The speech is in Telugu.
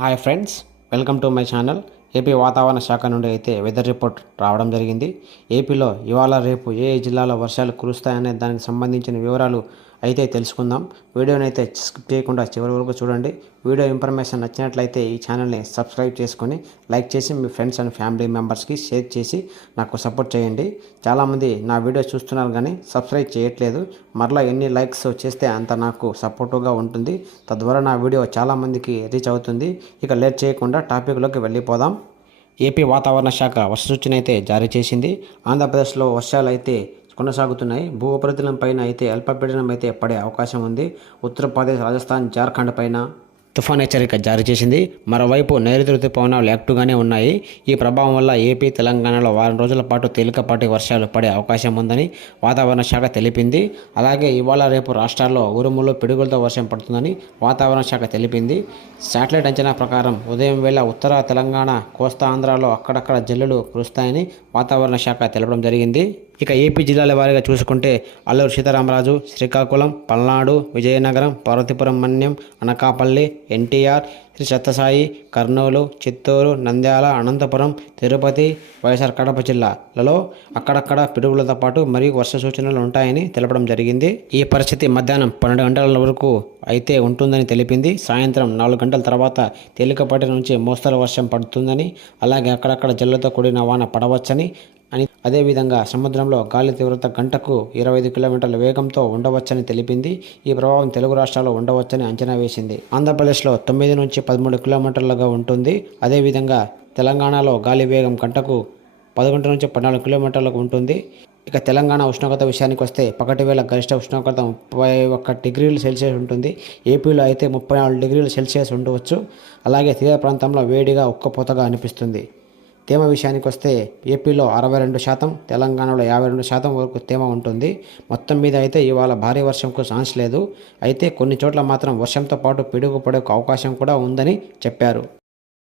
Hi friends, welcome to my channel. AP వాతావరణ శాఖ నుండి అయితే వెదర్ రిపోర్ట్ రావడం జరిగింది. ఏపీలో ఇవాళ రేపు ఏ జిల్లాలో వర్షాలు కురుస్తాయనే దానికి సంబంధించిన వివరాలు అయితే తెలుసుకుందాం. వీడియోని అయితే స్కిప్ చేయకుండా చివరి వరకు చూడండి. వీడియో ఇన్ఫర్మేషన్ నచ్చినట్లయితే ఈ ఛానల్ని సబ్స్క్రైబ్ చేసుకొని లైక్ చేసి మీ ఫ్రెండ్స్ అండ్ ఫ్యామిలీ మెంబర్స్కి షేర్ చేసి నాకు సపోర్ట్ చేయండి. చాలామంది నా వీడియో చూస్తున్నారు కానీ సబ్స్క్రైబ్ చేయట్లేదు. మరలా ఎన్ని లైక్స్ చేస్తే అంత నాకు సపోర్టుగా ఉంటుంది. తద్వారా నా వీడియో చాలామందికి రీచ్ అవుతుంది. ఇక లేట్ చేయకుండా టాపిక్లోకి వెళ్ళిపోదాం. ఏపీ వాతావరణ శాఖ వర్ష సూచన అయితే జారీ చేసింది. ఆంధ్రప్రదేశ్లో వర్షాలు అయితే కొనసాగుతున్నాయి. భూ ఉపరితలం పైన అయితే అల్పపీడనం అయితే పడే అవకాశం ఉంది. ఉత్తరప్రదేశ్, రాజస్థాన్, జార్ఖండ్ పైన తుఫాన్ హెచ్చరిక జారీ చేసింది. మరోవైపు నైరుతి ఋతుపవనాలు యాక్టివ్గానే ఉన్నాయి. ఈ ప్రభావం వల్ల ఏపీ, తెలంగాణలో వారం రోజుల పాటు తేలికపాటి వర్షాలు పడే అవకాశం ఉందని వాతావరణ శాఖ తెలిపింది. అలాగే ఇవాళ రేపు రాష్ట్రాల్లో ఉరుములు, పిడుగులతో వర్షం పడుతుందని వాతావరణ శాఖ తెలిపింది. శాటిలైట్ అంచనా ప్రకారం ఉదయం వేళ ఉత్తర తెలంగాణ, కోస్తా ఆంధ్రాలో అక్కడక్కడ జల్లులు కురుస్తాయని వాతావరణ శాఖ తెలపడం జరిగింది. ఇక ఏపీ జిల్లాల వారీగా చూసుకుంటే అల్లూరు సీతారామరాజు, శ్రీకాకుళం, పల్నాడు, విజయనగరం, పార్వతీపురం మన్యం, అనకాపల్లి, ఎన్టీఆర్, శ్రీ సత్యసాయి, కర్నూలు, చిత్తూరు, నంద్యాల, అనంతపురం, తిరుపతి, వైఎస్ఆర్ కడప జిల్లాలలో అక్కడక్కడ పిడుగులతో పాటు మరియు వర్ష సూచనలు ఉంటాయని తెలపడం జరిగింది. ఈ పరిస్థితి మధ్యాహ్నం 12 గంటల వరకు అయితే ఉంటుందని తెలిపింది. సాయంత్రం 4 గంటల తర్వాత తేలికపాటి నుంచి మోస్తరు వర్షం పడుతుందని, అలాగే అక్కడక్కడ జల్లుతో కూడిన వాన పడవచ్చని అదేవిధంగా సముద్రంలో గాలి తీవ్రత గంటకు 25 కిలోమీటర్ల వేగంతో ఉండవచ్చని తెలిపింది. ఈ ప్రభావం తెలుగు రాష్ట్రాల్లో ఉండవచ్చని అంచనా వేసింది. ఆంధ్రప్రదేశ్లో 9 నుంచి 13 కిలోమీటర్లుగా ఉంటుంది. అదేవిధంగా తెలంగాణలో గాలి వేగం గంటకు 11 నుంచి 14 కిలోమీటర్లకు ఉంటుంది. ఇక తెలంగాణ ఉష్ణోగ్రత విషయానికి వస్తే పగటి వేళ గరిష్ట ఉష్ణోగ్రత 31 డిగ్రీలు సెల్సియస్ ఉంటుంది. ఏపీలో అయితే 34 డిగ్రీలు సెల్సియస్ ఉండవచ్చు. అలాగే తీర ప్రాంతంలో వేడిగా ఉక్కపోతగా అనిపిస్తుంది. తేమ విషయానికి వస్తే ఏపీలో 62%, తెలంగాణలో 52% వరకు తేమ ఉంటుంది. మొత్తం మీద అయితే ఇవాళ భారీ వర్షంకు ఛాన్స్ లేదు. అయితే కొన్ని చోట్ల మాత్రం వర్షంతో పాటు పిడుగు పడే అవకాశం కూడా ఉందని చెప్పారు.